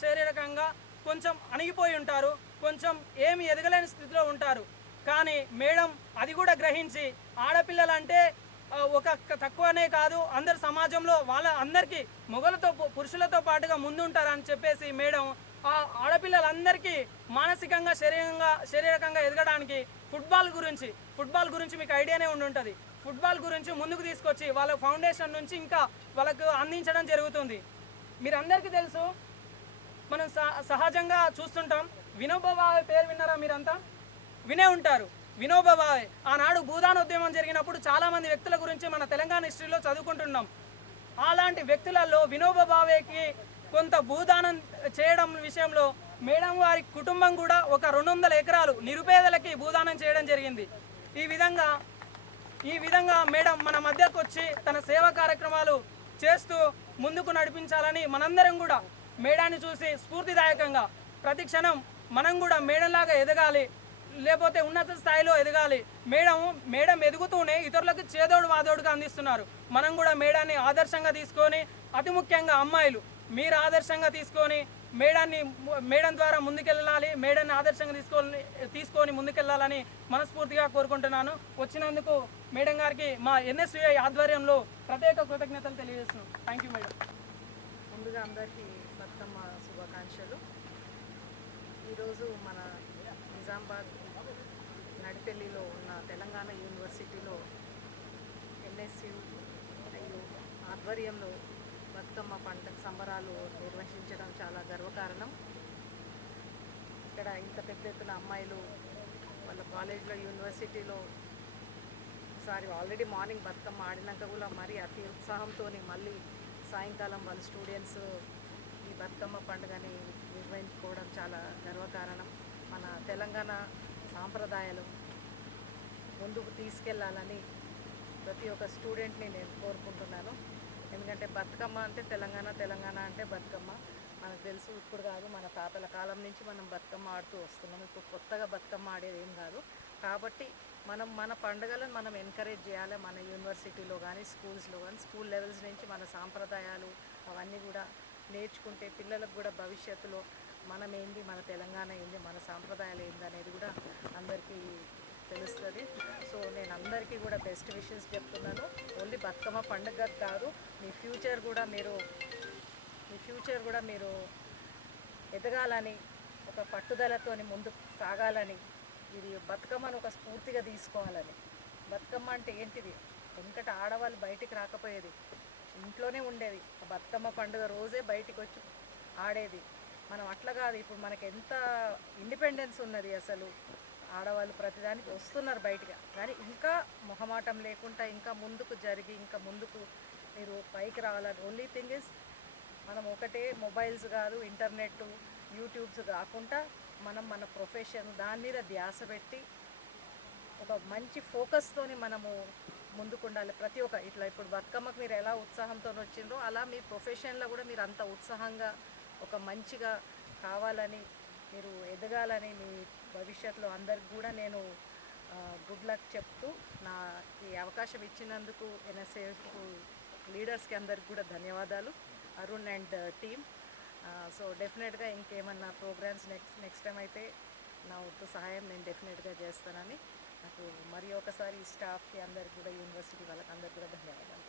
శారీరకంగా కొంచెం అణిగిపోయి ఉంటారు, కొంచెం ఏమి ఎదగలేని స్థితిలో ఉంటారు. కానీ మేడం అది కూడా గ్రహించి ఆడపిల్లలంటే ఒక తక్కువనే కాదు, అందరు సమాజంలో వాళ్ళ అందరికీ మొగలతో పురుషులతో పాటుగా ముందుంటారని చెప్పేసి మేడం ఆ ఆడపిల్లలందరికీ మానసికంగా శారీరకంగా ఎదగడానికి ఫుట్బాల్ గురించి మీకు ఐడియానే ఉంటుంది. ఫుట్బాల్ గురించి ముందుకు తీసుకొచ్చి వాళ్ళ ఫౌండేషన్ నుంచి ఇంకా వాళ్ళకు అందించడం జరుగుతుంది. మీరందరికీ తెలుసు, మనం సహజంగా చూస్తుంటాం. వినోబా భావే పేరు విన్నారా? మీరంతా వినే ఉంటారు. వినోబా భావే ఆనాడు భూదాన ఉద్యమం జరిగినప్పుడు చాలామంది వ్యక్తుల గురించి మన తెలంగాణ హిస్టరీలో చదువుకుంటున్నాం. అలాంటి వ్యక్తులలో వినోబా భావేకి కొంత భూదానం చేయడం విషయంలో మేడం వారి కుటుంబం కూడా ఒక 200 ఎకరాలు నిరుపేదలకి భూదానం చేయడం జరిగింది. ఈ విధంగా మేడం మన మధ్యకు వచ్చి తన సేవా కార్యక్రమాలు చేస్తూ ముందుకు నడిపించాలని మనందరం కూడా మేడాన్ని చూసి స్ఫూర్తిదాయకంగా ప్రతి క్షణం మనం కూడా మేడంలాగా ఎదగాలి, లేకపోతే ఉన్నత స్థాయిలో ఎదగాలి. మేడం ఎదుగుతూనే ఇతరులకు చేదోడు వాదోడుగా అందిస్తున్నారు. మనం కూడా మేడాన్ని ఆదర్శంగా తీసుకొని, అతి ముఖ్యంగా అమ్మాయిలు మీరు ఆదర్శంగా తీసుకొని మేడం ద్వారా ముందుకెళ్ళాలి, మేడాన్ని ఆదర్శంగా తీసుకొని ముందుకెళ్ళాలని మనస్ఫూర్తిగా కోరుకుంటున్నాను. వచ్చినందుకు మేడం గారికి మా NSUI ఆధ్వర్యంలో ప్రత్యేక కృతజ్ఞతలు తెలియజేస్తున్నాం. Thank you madam. ముందుగా అందరికీ బతుకమ్మ శుభాకాంక్షలు. ఈరోజు మన నిజామాబాద్ నడిపెల్లిలో ఉన్న తెలంగాణ యూనివర్సిటీలో NSUI ఆధ్వర్యంలో బతుకమ్మ పండుగ సంబరాలు నిర్వహించడం చాలా గర్వకారణం. ఇక్కడ ఇంత పెద్ద ఎత్తున అమ్మాయిలు వాళ్ళ కాలేజ్లో యూనివర్సిటీలో ఒకసారి ఆల్రెడీ మార్నింగ్ బతుకమ్మ ఆడినాక కూడా మరీ అతి ఉత్సాహంతో మళ్ళీ సాయంకాలం వాళ్ళ స్టూడెంట్స్ ఈ బతుకమ్మ పండుగని నిర్వహించుకోవడం చాలా గర్వకారణం. మన తెలంగాణ సాంప్రదాయాలు ముందుకు తీసుకెళ్లాలని ప్రతి ఒక్క స్టూడెంట్ని నేను కోరుకుంటున్నాను. ఎందుకంటే బతుకమ్మ అంటే తెలంగాణ అంటే బతుకమ్మ మనకు తెలుసు. ఇప్పుడు కాదు, మన తాతల కాలం నుంచి మనం బతుకమ్మ ఆడుతూ వస్తున్నాం. ఇప్పుడు కొత్తగా బతుకమ్మ ఆడేది ఏం కాదు. కాబట్టి మన పండుగలను మనం ఎంకరేజ్ చేయాలి. మన యూనివర్సిటీలో కానీ స్కూల్స్లో కానీ స్కూల్ లెవెల్స్ నుంచి మన సాంప్రదాయాలు అవన్నీ కూడా నేర్చుకుంటే పిల్లలకు కూడా భవిష్యత్తులో మనం ఏంది, మన తెలంగాణ ఏంది, మన సాంప్రదాయాలు ఏంది అనేది కూడా అందరికీ తెలుస్తుంది. సో నేను అందరికీ కూడా బెస్ట్ విషెస్ చెప్తున్నాను. ఓన్లీ బతుకమ్మ పండుగ కాదు, మీ ఫ్యూచర్ కూడా మీరు ఎదగాలని, ఒక పట్టుదలతోని ముందుకు సాగాలని, ఇది బతుకమ్మను ఒక స్ఫూర్తిగా తీసుకోవాలని. బతుకమ్మ అంటే ఏంటిది? ఎందుకంటే ఆడవాళ్ళు బయటికి రాకపోయేది, ఇంట్లోనే ఉండేది. బతుకమ్మ పండుగ రోజే బయటికి వచ్చి ఆడేది. మనం అట్లా కాదు. ఇప్పుడు మనకి ఎంత ఇండిపెండెన్స్ ఉన్నది. అసలు ఆడవాళ్ళు ప్రతిదానికి వస్తున్నారు బయటగా, కానీ ఇంకా మొహమాటం లేకుండా ఇంకా ముందుకు జరిగి ఇంకా ముందుకు మీరు పైకి రావాలని. ఓన్లీ థింగ్ ఇస్ మనం ఒకటే మొబైల్స్ కాదు, ఇంటర్నెట్, యూట్యూబ్స్ కాకుండా మన ప్రొఫెషన్ దాని మీద ధ్యాస పెట్టి ఒక మంచి ఫోకస్తోని మనము ముందుకు ఉండాలి. ప్రతి ఒక్క ఇట్లా ఇప్పుడు బతుకమ్మకు మీరు ఎలా ఉత్సాహంతో వచ్చిండ్రో అలా మీ ప్రొఫెషన్లో కూడా మీరు అంత ఉత్సాహంగా ఒక మంచిగా కావాలని, మీరు ఎదగాలని, మీ భవిష్యత్తులో అందరికి కూడా నేను గుడ్ లక్ చెప్తూ ఈ అవకాశం ఇచ్చినందుకు NSUI లీడర్స్కి అందరికి కూడా ధన్యవాదాలు, అరుణ్ అండ్ టీమ్. సో డెఫినెట్గా ఇంకేమన్నా ప్రోగ్రామ్స్ నెక్స్ట్ టైం అయితే నా వంతు సహాయం నేను డెఫినెట్గా చేస్తానని నాకు మరి ఒకసారి స్టాఫ్కి అందరికి కూడా యూనివర్సిటీ వాళ్ళకి అందరికి కూడా ధన్యవాదాలు.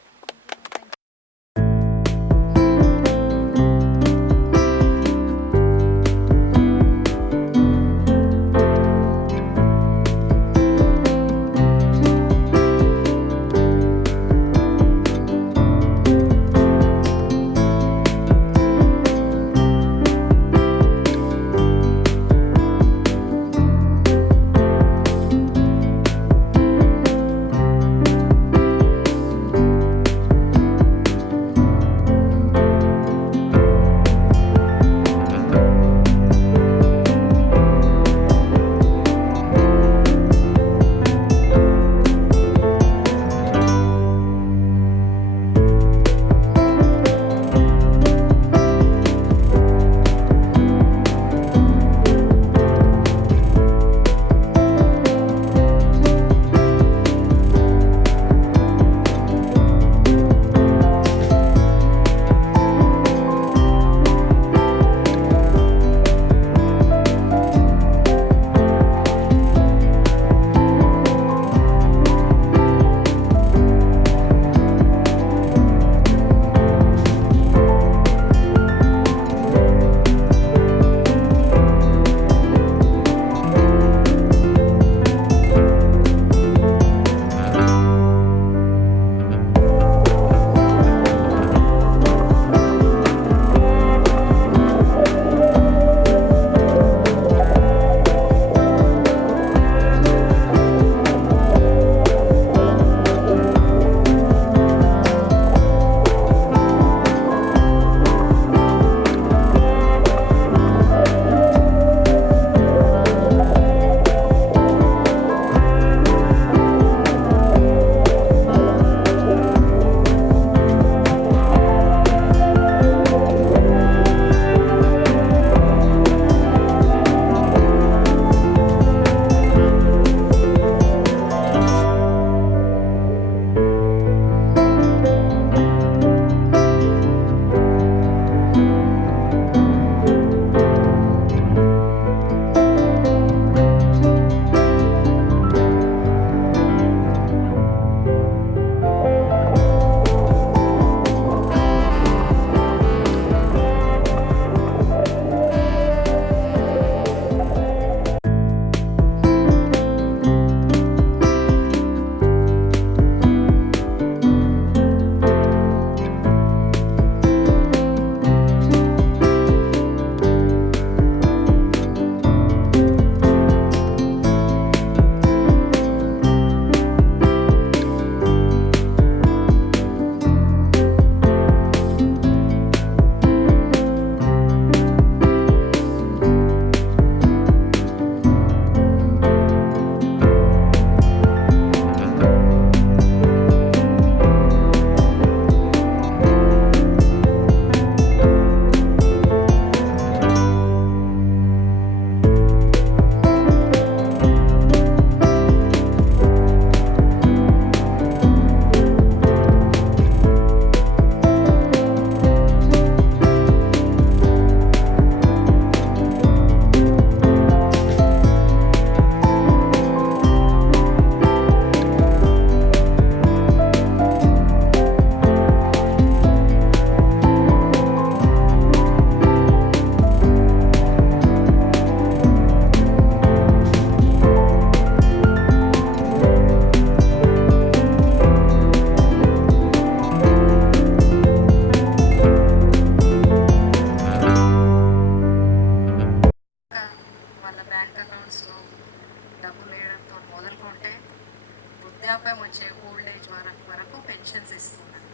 ఉద్యోగం వచ్చే ఓల్డ్ ఏజ్ వరకు పెన్షన్స్ ఇస్తున్నారు.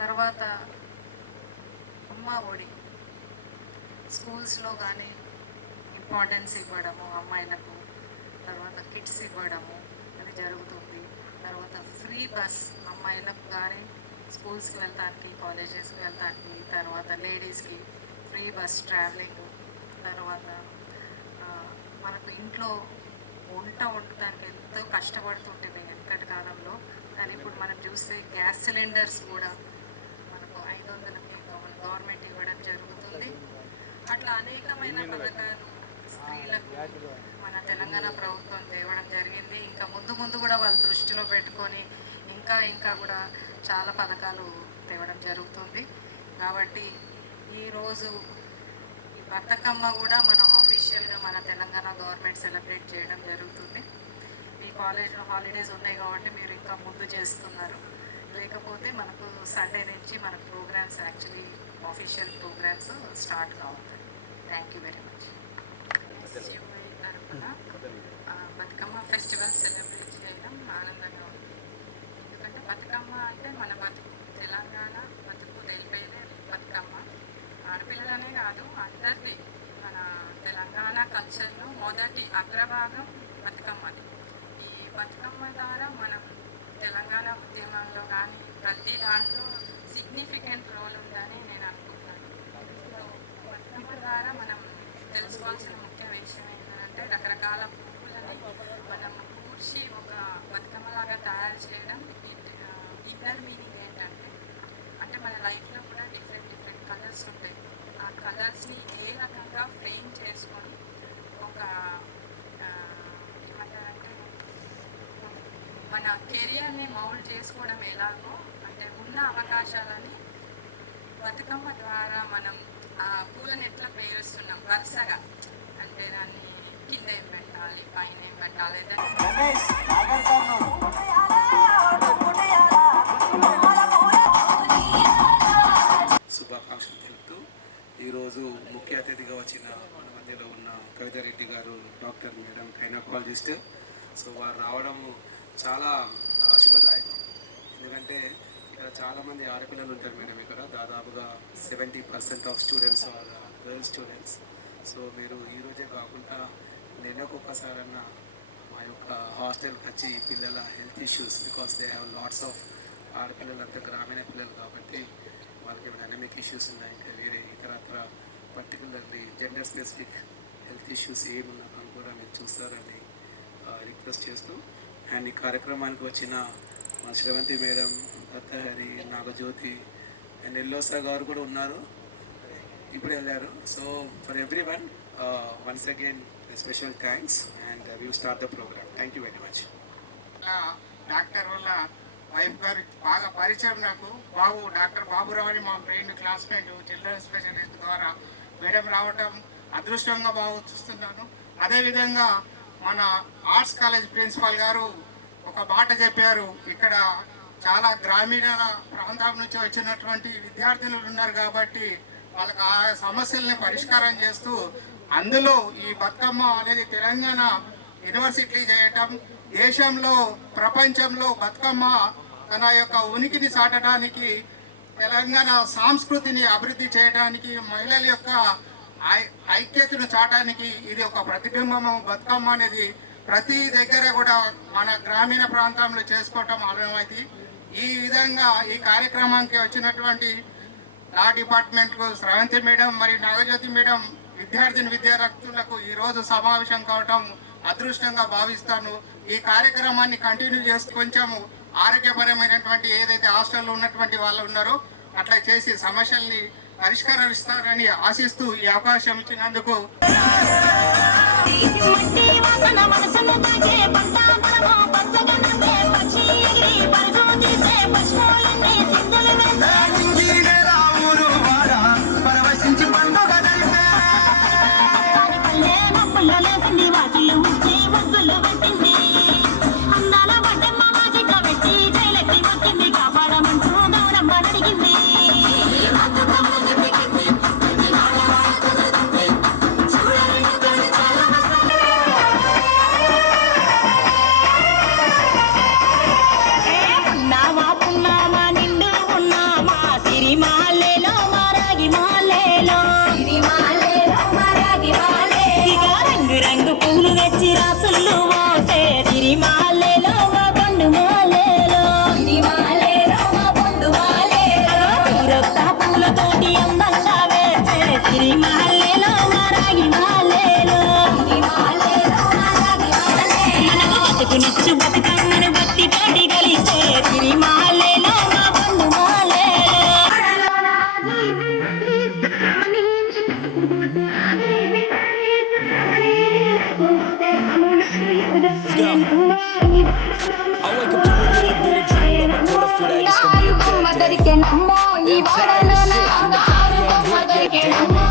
తర్వాత అమ్మ ఒడి స్కూల్స్లో కానీ ఇంపార్టెన్స్ ఇవ్వడము అమ్మాయిలకు, తర్వాత కిట్స్ ఇవ్వడము అది జరుగుతుంది. తర్వాత ఫ్రీ బస్ అమ్మాయిలకు కానీ స్కూల్స్కి వెళ్తానికి, కాలేజెస్కి వెళ్తానికి, తర్వాత లేడీస్కి ఫ్రీ బస్ ట్రావెలింగ్. తర్వాత మనకు ఇంట్లో వంట వండటానికి ఎంతో కష్టపడుతుంటుంది వెనకటి కాలంలో, కానీ ఇప్పుడు మనం చూస్తే గ్యాస్ సిలిండర్స్ కూడా మనకు 500కి గవర్నమెంట్ ఇవ్వడం జరుగుతుంది. అట్లా అనేకమైన పథకాలు స్త్రీలకు మన తెలంగాణ ప్రభుత్వం తేవడం జరిగింది. ఇంకా ముందు ముందు కూడా వాళ్ళు దృష్టిలో పెట్టుకొని ఇంకా కూడా చాలా పథకాలు తేవడం జరుగుతుంది. కాబట్టి ఈరోజు ఈ బతుకమ్మ కూడా మనం ఆఫీషియల్గా మన తెలంగాణ గవర్నమెంట్ సెలబ్రేట్ చేయడం జరుగుతుంది. ఈ కాలేజ్లో హాలిడేస్ ఉన్నాయి కాబట్టి మీరు ఇంకా ముందు చేస్తున్నారు. లేకపోతే మనకు సండే నుంచి మన programmes actually official programmes start కావుతాయి. Thank you very much. తరఫున బతుకమ్మ ఫెస్టివల్ సెలబ్రేట్ చేయడం ఆనందంగా ఉంది. ఎందుకంటే బతుకమ్మ అంటే మన బతుకు, తెలంగాణ బతుకు తెలిపేదే బతుకమ్మ. ఆడపిల్లలనే కాదు అందరికీ మన తెలంగాణ కల్చర్లో మొదటి అగ్రభాగం బతుకమ్మది. ఈ బతుకమ్మ ద్వారా మనం తెలంగాణ ఉద్యమంలో కానీ ప్రతి దాంట్లో సిగ్నిఫికెంట్ రోల్ ఉందని నేను అనుకుంటాను. బతుకమ్మ ద్వారా మనం తెలుసుకోవాల్సిన ముఖ్య విషయం ఏంటంటే రకరకాల పువ్వులని మనం కూర్చి ఒక బతుకమ్మలాగా తయారు చేయడం. ఇన్నర్ మీనింగ్ ఏంటంటే అంటే మన లైఫ్లో కూడా డిఫరెంట్ కలర్స్ ఉంటాయి. ఆ కలర్స్ని ఏ రకంగా ఫ్రేమ్ చేసుకొని ఒక ఏమంటారంటే మన కెరియర్ని మౌల్డ్ చేసుకోవడం ఎలాగో, అంటే ఉన్న అవకాశాలని బతుకమ్మ ద్వారా మనం ఆ పూలను ఎట్లా పేరుస్తున్నాం వరుసగా, అంటే దాన్ని కింద ఏం పెట్టాలి, పైన ఏం పెట్టాలి, శుభాకాంక్షలు తెలుపుతూ ఈరోజు ముఖ్య అతిథిగా వచ్చిన మన మధ్యలో ఉన్న కవితారెడ్డి గారు, డాక్టర్ మేడం గైనకాలజిస్ట్. సో వారు రావడము చాలా శుభదాయకం. ఎందుకంటే ఇక్కడ చాలామంది ఆడపిల్లలు ఉంటారు మేడం. ఇక్కడ దాదాపుగా 70% of students are girls students. So మీరు ఈరోజే కాకుండా నెలకొకసారన్నా మా యొక్క హాస్టల్కి వచ్చి పిల్లల health issues, because they have lots of ఆడపిల్లలంతా గ్రామీణ పిల్లలు కాబట్టి వాళ్ళకి ఏమైనా అనమిక్ ఇష్యూస్ ఉన్నాయి, ఇంకా వేరే ఇతరత్ర particularly gender specific health issues ఏమున్నా కూడా మీరు చూస్తారని రిక్వెస్ట్ చేస్తూ, అండ్ ఈ కార్యక్రమానికి వచ్చిన మా శ్రవంతి మేడం, దత్తహరి, నాగజ్యోతి అండ్ ఎల్లోసా గారు కూడా ఉన్నారు, ఇప్పుడు వెళ్ళారు. So for every one once again special thanks and will start the programme. Thank you very much. Doctor వల్ల వైఫ్ గారు బాగా పరిచయం నాకు. డాక్టర్ బాబురావు అని మా ఫ్రెండ్ క్లాస్మేట్ చిల్డ్రన్ స్పెషలిస్ట్ ద్వారా మేడం రావటం అదృష్టంగా భావిస్తున్నాను. అదేవిధంగా మన ఆర్ట్స్ కాలేజ్ ప్రిన్సిపాల్ గారు ఒక మాట చెప్పారు. ఇక్కడ చాలా గ్రామీణ ప్రాంతాల నుంచి వచ్చినటువంటి విద్యార్థులు ఉన్నారు కాబట్టి వాళ్ళకి ఆ సమస్యల్ని పరిష్కారం చేస్తూ అందులో ఈ బతుకమ్మ అనేది తెలంగాణ యూనివర్సిటీ చేయటం, దేశంలో ప్రపంచంలో బతుకమ్మ తన యొక్క ఉనికిని చాటడానికి, తెలంగాణ సంస్కృతిని అభివృద్ధి చేయడానికి, మహిళల యొక్క ఐక్యతను చాటడానికి ఇది ఒక ప్రతిబింబము. బతుకమ్మ అనేది ప్రతి దగ్గర కూడా మన గ్రామీణ ప్రాంతంలో చేసుకోవటం ఆనవాయితీ. ఈ విధంగా ఈ కార్యక్రమానికి వచ్చినటువంటి లా డిపార్ట్మెంట్కు శ్రవంతి మేడం మరియు నాగజ్యోతి మేడం విద్యార్థులకు ఈరోజు సమావేశం కావటం అదృష్టంగా భావిస్తాను. ఈ కార్యక్రమాన్ని కంటిన్యూ చేస్తూ కొంచెం ఆరోగ్యపరమైనటువంటి ఏదైతే హాస్టల్లో ఉన్నటువంటి వాళ్ళు ఉన్నారో అట్లా చేసి సమస్యల్ని పరిష్కరిస్తారని ఆశిస్తూ ఈ అవకాశం ఇచ్చినందుకు సిరిమాలేలో మా పండు మాలేలో సిరిమాలేలో మా పండు మాలేలో రక్త పూలతోటి అందంగా వేసే సిరిమాలేలో మా రాగి మాలేలో సిరిమాలేలో మా రాగి మాలేలో మనకు బతుకునిచ్చు బతుకమ్మను భక్తితోటి కలిసే సిరిమాలేలో మా పండు మాలేలో I wake up to a little bit of dream. I'ma pull up for that. It's gonna be a bad day. మదరికే నమ్మో ఈ వాడలోన And the coffee ain't hit yet, damn it.